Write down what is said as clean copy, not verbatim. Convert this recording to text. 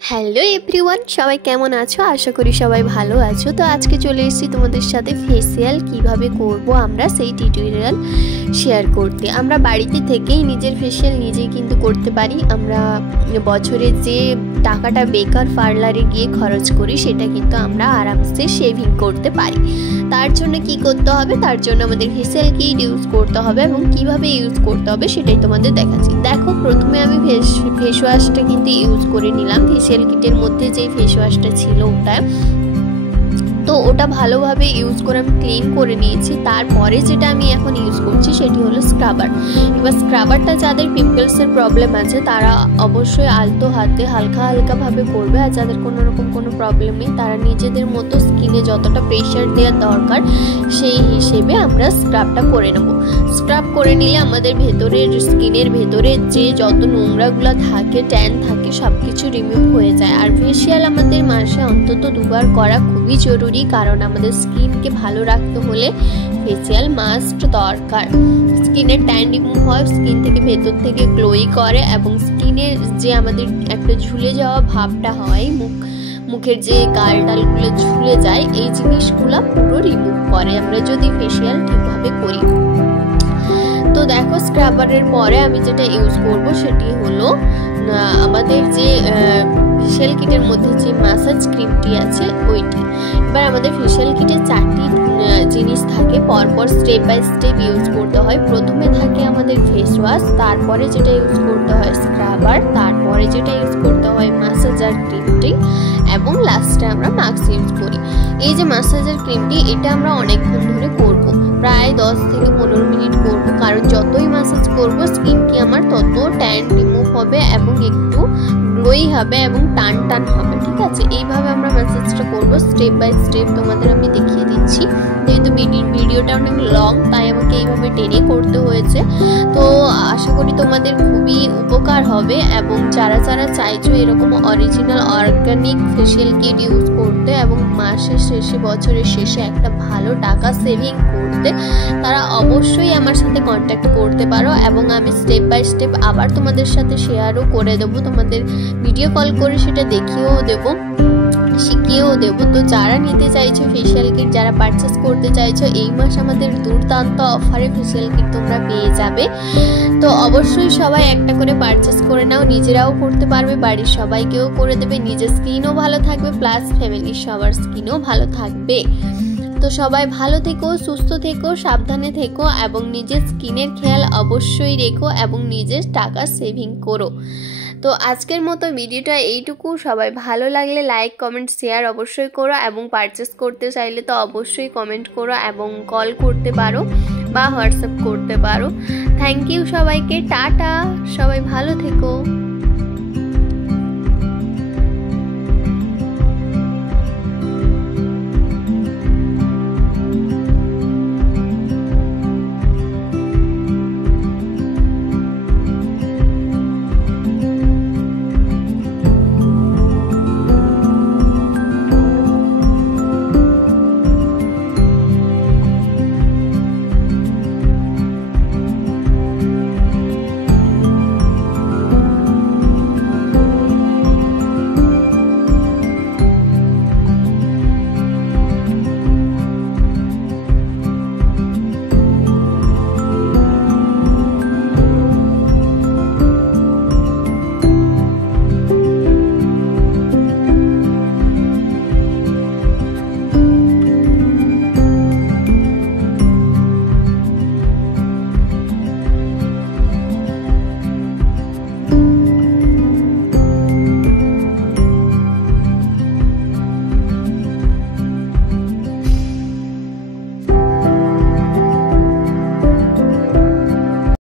Hello everyone, সবাই কেমন আছো? আশা করি সবাই ভালো আছো। তো আজকে চলে এসেছি তোমাদের সাথে ফেসিয়াল কিভাবে করব আমরা সেই টিউটোরিয়াল শেয়ার করতে। আমরা বাড়িতে থেকেই নিজের ফেসিয়াল নিজেই কিন্তু করতে পারি। আমরা বছরে যে টাকাটা বেকার পার্লারে গিয়ে খরচ করি সেটা কিন্তু আমরা আরামসে শেভিং করতে পারি। তার জন্য কি করতে হবে, তার জন্য আমাদের ফেসিয়াল কিট ইউজ করতে হবে এবং কিভাবে ইউজ করতে হবে সেটাই তোমাদের দেখাচ্ছি। দেখো, প্রথমে আমি ফেস ওয়াশটা কিন্তু ইউজ করে নিলাম। ফেসিয়াল কিটের মধ্যে যে ফেস ওয়াশটা ছিল ওটা ভালোভাবে ইউজ করে আমি ক্লিন করে নিয়েছি। তারপরে যেটা আমি এখন ইউজ করছি সেটি হলো স্ক্রাবার। এবার স্ক্রাবারটা যাদের পিম্পলসের প্রবলেম আছে তারা অবশ্যই আলতো হাতে হালকা হালকাভাবে করবে, আর যাদের কোনো রকম কোনো প্রবলেম নেই তারা নিজেদের মতো স্কিনে যতটা প্রেশার দেওয়ার দরকার সেই হিসেবে আমরা স্ক্রাবটা করে নেব। স্ক্রাব করে নিলে আমাদের ভেতরের স্কিনের ভেতরে যে যত নোংরাগুলো থাকে, ট্যান থাকে, সব কিছু রিমুভ হয়ে যায়। আর ফেসিয়াল আমাদের মাসে অন্তত দুবার করা খুবই জরুরি, কারণ আমাদের স্কিনকে ভালো রাখতে হলে ফেসিয়াল মাস্ট দরকার। স্কিনের ট্যান রিমুভ হয়, স্কিন থেকে ভেতর থেকে গ্লোই করে এবং স্কিনের যে আমাদের একটা ঝুলে যাওয়া ভাবটা হয়, মুখের যে গাল টালগুলো ঝুলে যায়, এই জিনিসগুলো পুরো রিমুভ করে আমরা যদি ফেসিয়াল ঠিকভাবে করি। তো দেখো, স্ক্রাবারের পরে আমি যেটা ইউজ করব সেটি হলো আমাদের যে ফেসিয়াল কিটের মধ্যে যে ম্যাসাজ ক্রিমটি আছে ওইটি। এবার আমাদের ফেসিয়াল কিটে 4টি জিনিস থাকে, পরপর স্টেপ বাই স্টেপ ইউজ করতে হয়। প্রথমে থাকে আমাদের ফেস ওয়াশ, তারপরে যেটা ইউজ করতে হয় স্ক্রাবার, তারপরে যেটা ইউজ করতে হয় ম্যাসাজার ক্রিমটি, এবং লাস্টে আমরা মাস্ক ইউজ করি। এই যে ম্যাসাজার ক্রিমটি, এটা আমরা অনেকক্ষণ ধরে করব, প্রায় 10 থেকে 15 মিনিট করব, কারণ যতই ম্যাসাজ করব স্কিন কি আমার তত ট্যান রিমুভ হবে এবং একটু গ্লোই হবে এবং টান টান হবে। ঠিক আছে, এইভাবে আমরা ম্যাসাজটা করব স্টেপ বাই স্টেপ। তোমাদের আমি দেখিয়ে দিচ্ছি, যেহেতু ভিডিওটা অনেক লং তাই আমাকে এইভাবে টেনে করতে হয়েছে। তো আশা করি তোমাদের খুবই উপকার হবে, এবং যারা যারা চাইছো এরকম original organic facial kit use করতে এবং মাসের শেষে বছরের শেষে একটা ভালো টাকা সেভিং করতে, তারা অবশ্যই আমার সাথে কন্ট্যাক্ট করতে পারো, এবং আমি স্টেপ বাই স্টেপ আবার তোমাদের সাথে শেয়ারও করে দেবো। তোমাদের ভিডিও কল করে সেটা দেখিয়েও দেবো, শিখিয়েও দেবো। তো যারা নিতে চাইছো ফেসিয়াল কিট, যারা পারচেস করতে চাইছো, এই মাস আমাদের দুর্দান্ত অফারে ফেসিয়াল কিট তোমরা পেয়ে যাবে। তো অবশ্যই সবাই একটা করে পারচেস করে নাও, নিজেরাও করতে পারবে, বাড়ির সবাইকেও করে দেবে, নিজের স্কিনও ভালো থাকবে, প্লাস ফ্যামিলির সবার স্কিনও ভালো থাকবে। তো সবাই ভালো থেকো, সুস্থ থেকো, সাবধানে থেকো এবং নিজের স্কিনের খেয়াল অবশ্যই রেখো এবং নিজের টাকা সেভিং করো। তো আজকের মতো ভিডিওটা এইটুকু। সবাই ভালো লাগলে লাইক, কমেন্ট, শেয়ার অবশ্যই করো, এবং পারচেস করতে চাইলে তো অবশ্যই কমেন্ট করো এবং কল করতে পারো বা হোয়াটসঅ্যাপ করতে পারো। থ্যাংক ইউ সবাইকে, টাটা, সবাই ভালো থেকো।